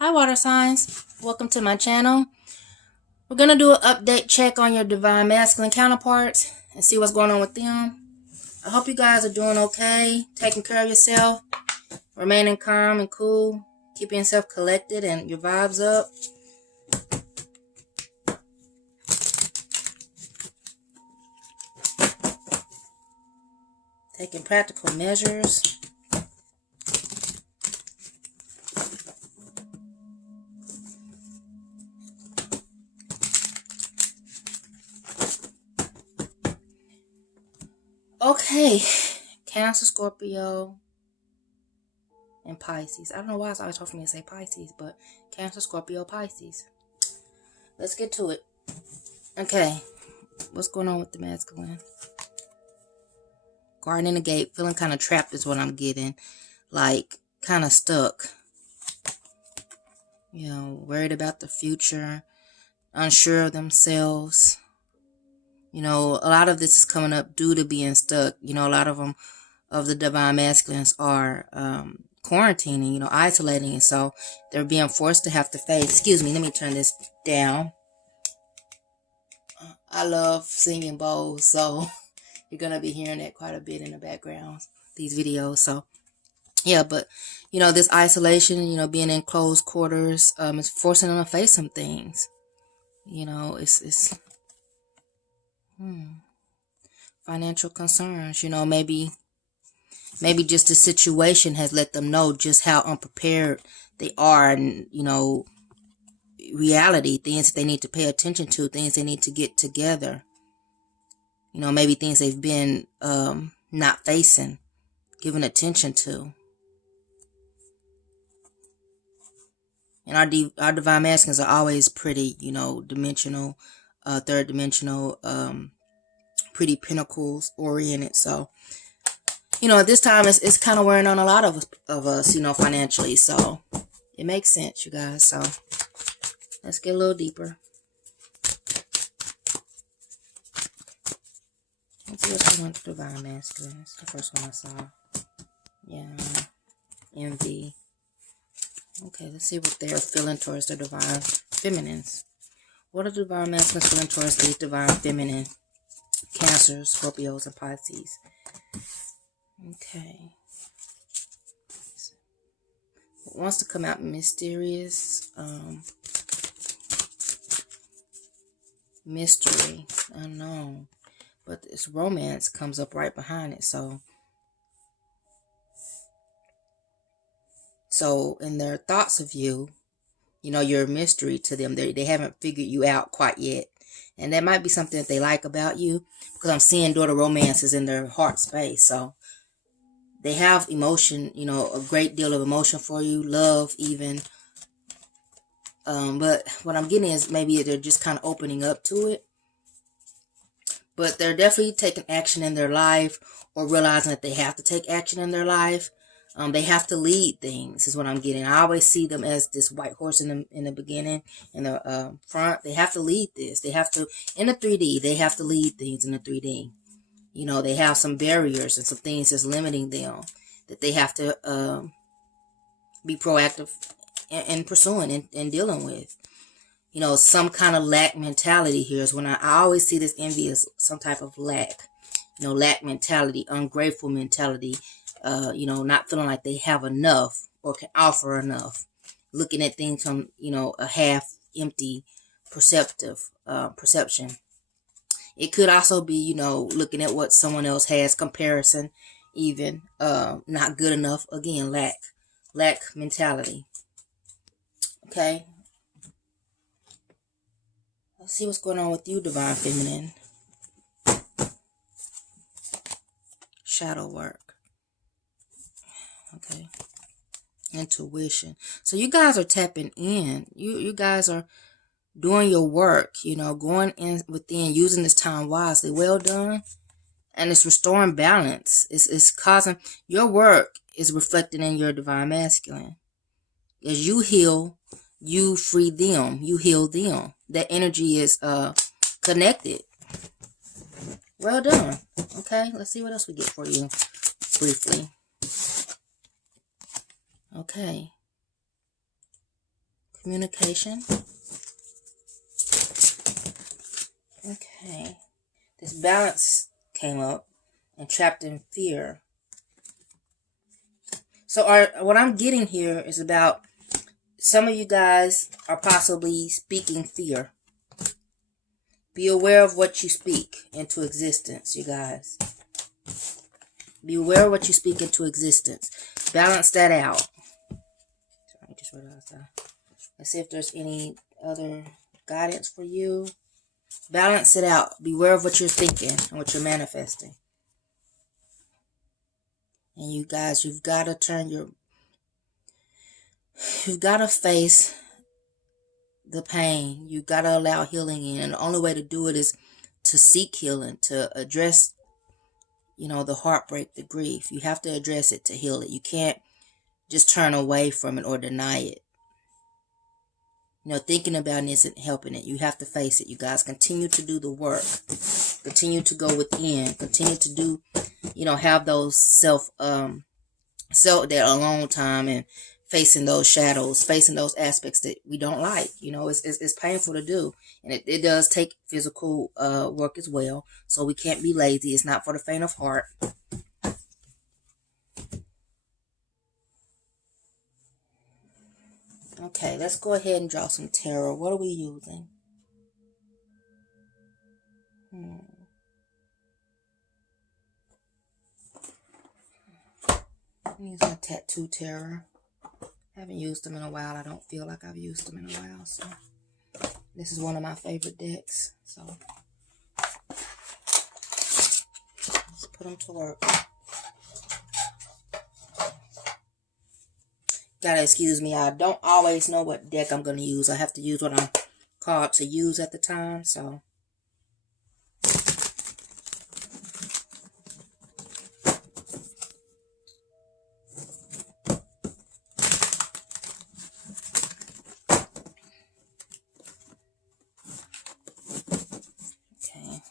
Hi water signs, welcome to my channel. We're going to do an update check on your divine masculine counterparts and see what's going on with them. I hope you guys are doing okay, taking care of yourself, remaining calm and cool, keeping yourself collected and your vibes up. Taking practical measures. Okay, Cancer, Scorpio, and Pisces. I don't know why it's always hard for me to say Pisces, but Cancer, Scorpio, Pisces. Let's get to it. Okay, what's going on with the masculine? Guarding the gate, feeling kind of trapped is what I'm getting. Like, kind of stuck. You know, worried about the future, unsure of themselves. You know, a lot of this is coming up due to being stuck. You know, a lot of them, of the divine masculines, are quarantining, you know, isolating. And so they're being forced to have to face. Excuse me, let me turn this down. I love singing bowls, so you're going to be hearing that quite a bit in the background, these videos. So, yeah, but, you know, this isolation, you know, being in closed quarters, is forcing them to face some things. You know, it's financial concerns, you know, maybe just the situation has let them know just how unprepared they are, and, you know, reality, things that they need to pay attention to, things they need to get together. You know, maybe things they've been not facing, giving attention to. And our divine masculines are always pretty, you know, dimensional, third dimensional, pretty pinnacles oriented. So, you know, at this time it's kind of wearing on a lot of us, you know, financially. So it makes sense, you guys. So let's get a little deeper. Let's see what's going on with the divine masculine. It's the first one I saw. Yeah. Envy. Okay, let's see what they're feeling towards the divine feminines. What are the divine masculines feeling towards these divine feminine Cancers, Scorpios, and Pisces? Okay. It wants to come out mysterious. Mystery. Unknown. But this romance comes up right behind it. So in their thoughts of you, you know, you're a mystery to them. They haven't figured you out quite yet. And that might be something that they like about you, because I'm seeing daughter romances in their heart space. So they have emotion, you know, a great deal of emotion for you, love even. But what I'm getting is maybe they're just kind of opening up to it. But they're definitely taking action in their life, or realizing that they have to take action in their life. They have to lead things, is what I'm getting. I always see them as this white horse in the beginning, in the front. They have to lead this. They have to, in the 3D, they have to lead things in the 3D. You know, they have some barriers and some things that's limiting them that they have to be proactive in pursuing and dealing with. You know, some kind of lack mentality here is when I always see this envy as some type of lack. You know, lack mentality, ungrateful mentality. You know, not feeling like they have enough or can offer enough. Looking at things from, you know, a half empty perception. It could also be, you know, looking at what someone else has, comparison, even, not good enough. Again, lack mentality. Okay. Let's see what's going on with you, divine feminine. Shadow work. Okay. Intuition. So you guys are tapping in. You guys are doing your work, you know, going in within, using this time wisely. Well done. And it's restoring balance. It's causing, your work is reflected in your divine masculine. As you heal, you free them. You heal them. That energy is connected. Well done. Okay, let's see what else we get for you briefly. Okay. communication. Okay. This balance came up and trapped in fear. So what I'm getting here is about some of you guys are possibly speaking fear. Be aware of what you speak into existence, you guys. Be aware of what you speak into existence. Balance that out. I just realized that. Let's see if there's any other guidance for you. Balance it out. Beware of what you're thinking and what you're manifesting. And you guys, you've got to face the pain. You've got to allow healing in. And the only way to do it is to seek healing, to address, the heartbreak, the grief. You have to address it to heal it. You can't just turn away from it or deny it. Thinking about it isn't helping it. You have to face it, you guys. Continue to do the work. Continue to go within. Continue to do, have those that alone time and facing those shadows, facing those aspects that we don't like. It's painful to do. And it does take physical work as well. So we can't be lazy. It's not for the faint of heart. Okay, let's go ahead and draw some tarot. What are we using? I'm using a tattoo tarot. I haven't used them in a while. I don't feel like I've used them in a while. So this is one of my favorite decks. So let's put them to work. Gotta excuse me. I don't always know what deck I'm going to use. I have to use what I'm called to use at the time. So okay.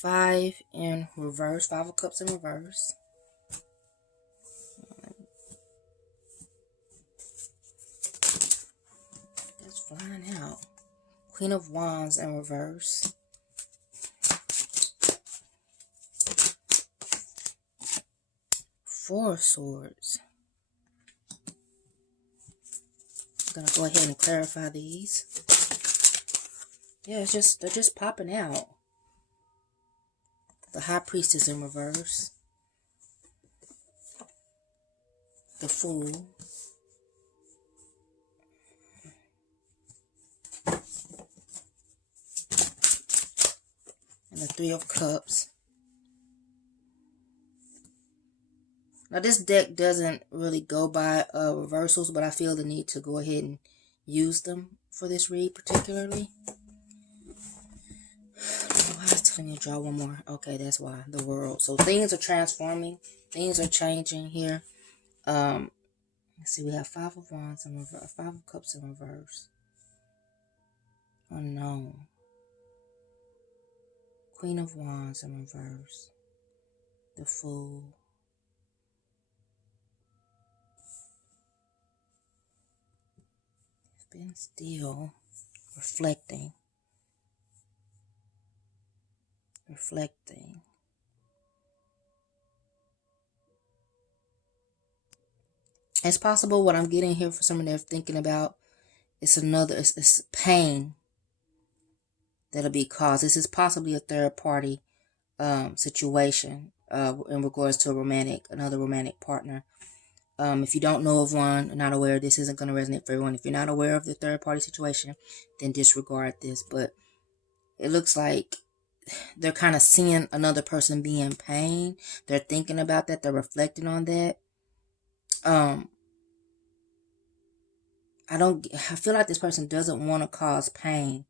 5 in reverse. 5 of Cups in reverse. Flying out. Queen of Wands in reverse. 4 of Swords. I'm gonna go ahead and clarify these. Yeah, they're just popping out. The High Priestess in reverse. The Fool. And the 3 of Cups. Now this deck doesn't really go by reversals, but I feel the need to go ahead and use them for this read particularly. Why is it telling me to draw one more? Okay, that's why. The World. So things are transforming. Things are changing here. Let's see, we have 5 of Wands in reverse, 5 of Cups in reverse. Unknown. Queen of Wands in reverse. The Fool. It's been still. Reflecting. It's possible what I'm getting here for someone they're thinking about it's pain that'll be caused. This is possibly a third party situation in regards to another romantic partner. If you don't know of one, not aware, this isn't going to resonate for everyone. If you're not aware of the third party situation, then disregard this. But it looks like they're kind of seeing another person be in pain. They're thinking about that. They're reflecting on that. I feel like this person doesn't want to cause pain,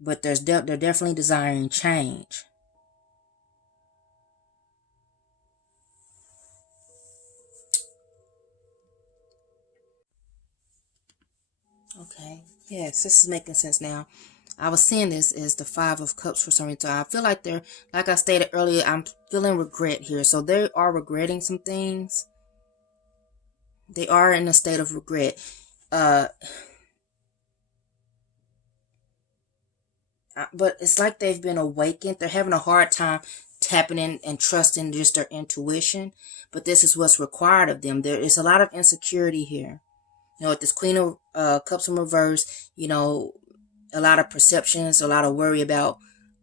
but they're definitely desiring change. Okay, yes, this is making sense now. I was seeing this as the 5 of Cups for some reason. I feel like like I stated earlier, I'm feeling regret here. So they are regretting some things. They are in a state of regret. But it's like they've been awakened. They're having a hard time tapping in and trusting just their intuition. But this is what's required of them. There is a lot of insecurity here. You know, with this Queen of Cups in reverse, you know, a lot of perceptions, a lot of worry about,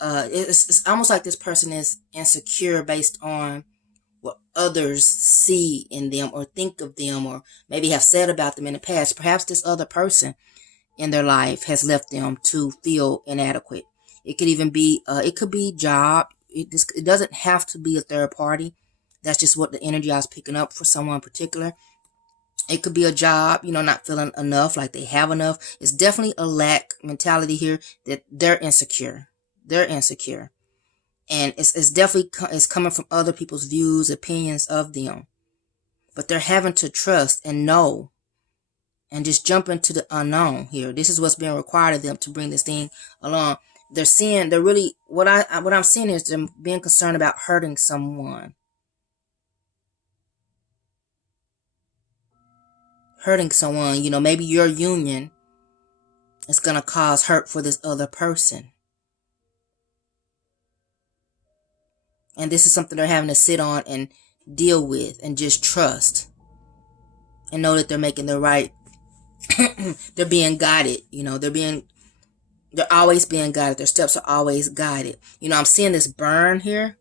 it's almost like this person is insecure based on what others see in them or think of them or maybe have said about them in the past. Perhaps this other person in their life has left them to feel inadequate. It could even be, it could be job. It doesn't have to be a third party. That's just what the energy I was picking up for someone in particular. It could be a job, you know, not feeling enough, like they have enough. It's definitely a lack mentality here that they're insecure. They're insecure. And it's definitely it's coming from other people's views, opinions of them. But they're having to trust and know and just jump into the unknown here. This is what's being required of them to bring this thing along. They're really, what I'm seeing is them being concerned about hurting someone. Hurting someone, you know, maybe your union is going to cause hurt for this other person. And this is something they're having to sit on and deal with and just trust. And know that they're making the right, they're being guided, you know, they're always being guided. Their steps are always guided. You know, I'm seeing this burn here.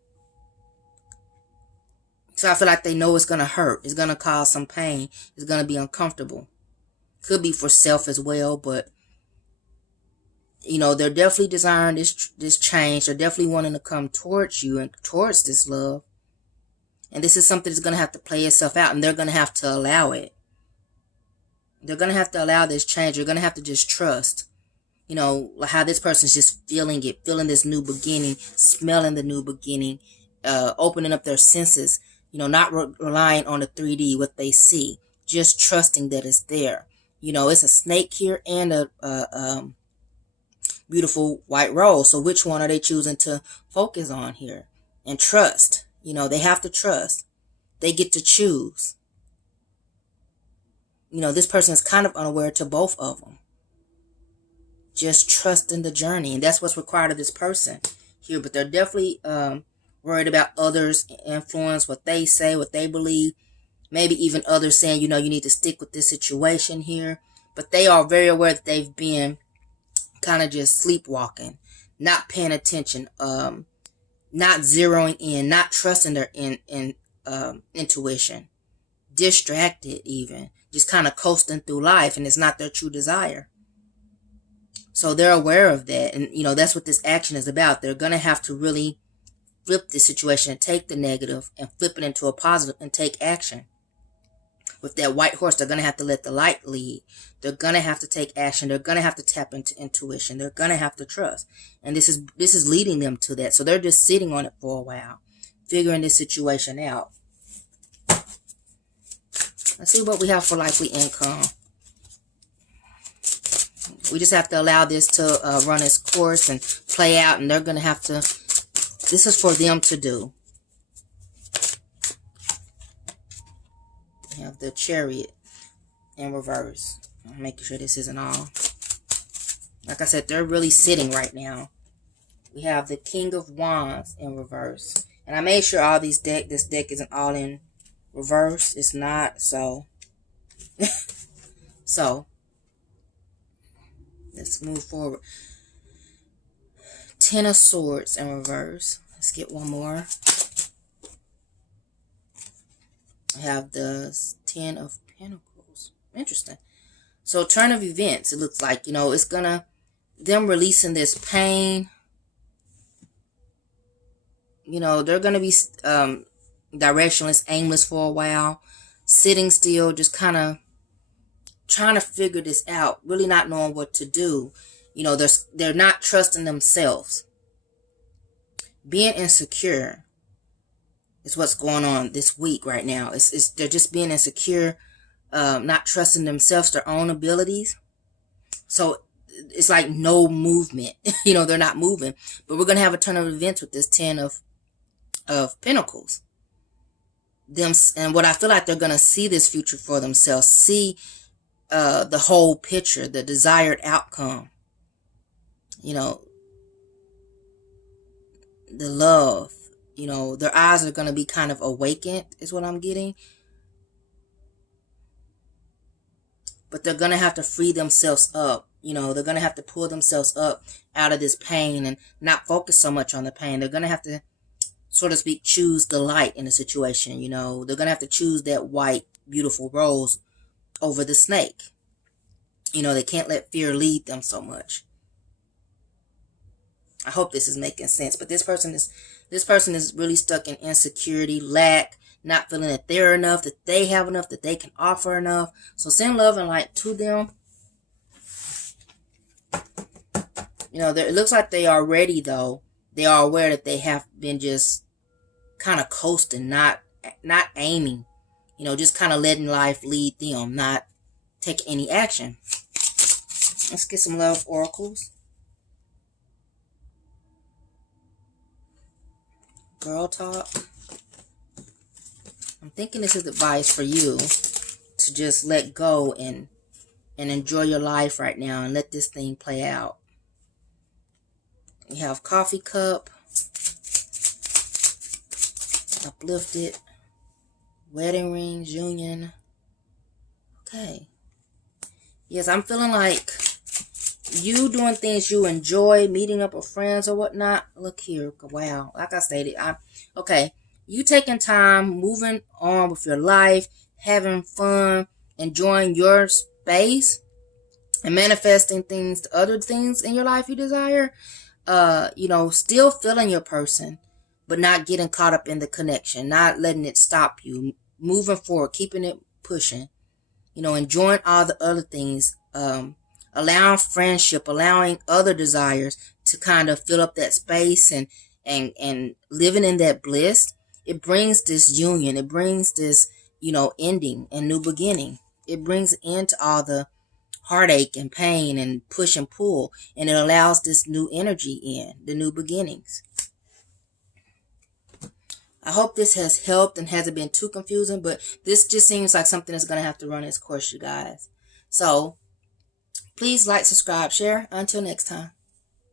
So I feel like they know it's going to hurt. It's going to cause some pain. It's going to be uncomfortable. Could be for self as well, but you know, they're definitely desiring this change. They're definitely wanting to come towards you and towards this love. And this is something that's going to have to play itself out, and they're going to have to allow it. They're going to have to allow this change. You're going to have to just trust. You know, how this person's just feeling it, feeling this new beginning, smelling the new beginning, opening up their senses. You know, not relying on the 3D, what they see. Just trusting that it's there. You know, it's a snake here and a beautiful white rose. So which one are they choosing to focus on here? And trust. You know, they have to trust. They get to choose. You know, this person is kind of unaware to both of them. Just trusting the journey. And that's what's required of this person here. But they're definitely worried about others' influence, what they say, what they believe. Maybe even others saying, you know, you need to stick with this situation here. But they are very aware that they've been kind of just sleepwalking, not paying attention, not zeroing in, not trusting their intuition, distracted even, just kind of coasting through life, and it's not their true desire. So they're aware of that, and you know, that's what this action is about. They're going to have to really flip this situation and take the negative and flip it into a positive and take action. With that white horse, they're going to have to let the light lead. They're going to have to take action. They're going to have to tap into intuition. They're going to have to trust. And this is leading them to that. So they're just sitting on it for a while, figuring this situation out. Let's see what we have for likely income. We just have to allow this to run its course and play out. And they're going to have to, this is for them to do. We have the Chariot in reverse. I'm making sure this isn't all. Like I said, they're really sitting right now. We have the King of Wands in reverse. And I made sure all this deck isn't all in reverse. It's not, so. So. Let's move forward. Ten of Swords in reverse. Let's get one more. I have the Ten of Pentacles. Interesting. So turn of events, it looks like, you know, it's gonna, them releasing this pain. You know, they're gonna be directionless, aimless for a while, sitting still, just kind of trying to figure this out, really not knowing what to do. You know, they're not trusting themselves. Being insecure is what's going on this week right now. They're just being insecure, not trusting themselves, their own abilities. So it's like no movement. You know, they're not moving. But we're going to have a turn of events with this Ten of Pentacles. them, and what I feel like they're going to see this future for themselves, see the whole picture, the desired outcome, you know, the love, you know, their eyes are going to be kind of awakened is what I'm getting. But they're going to have to free themselves up. You know, they're going to have to pull themselves up out of this pain and not focus so much on the pain. They're going to have to, so to speak, choose the light in the situation. You know, they're going to have to choose that white, beautiful rose over the snake. You know, they can't let fear lead them so much. I hope this is making sense. But this person is really stuck in insecurity, lack, not feeling that they're enough, that they have enough, that they can offer enough. So send love and light to them. You know, it looks like they are ready, though. They are aware that they have been just kind of coasting, not aiming. You know, just kind of letting life lead them, not take any action. Let's get some love oracles. Girl talk. I'm thinking this is advice for you to just let go and enjoy your life right now and let this thing play out. We have coffee cup, uplifted, wedding rings, union. Okay. Yes, I'm feeling like you doing things you enjoy, meeting up with friends or whatnot. Look here. Wow. Like I stated, okay. You taking time, moving on with your life, having fun, enjoying your space, and manifesting things, other things in your life you desire. You know, still feeling your person, but not getting caught up in the connection, not letting it stop you, moving forward, keeping it pushing, you know, enjoying all the other things, allowing friendship, allowing other desires to kind of fill up that space and living in that bliss. It brings this union. It brings this, you know, ending and new beginning. It brings end to all the heartache and pain and push and pull. And it allows this new energy in, the new beginnings. I hope this has helped and hasn't been too confusing, but this just seems like something that's going to have to run its course, you guys. So please like, subscribe, share. Until next time.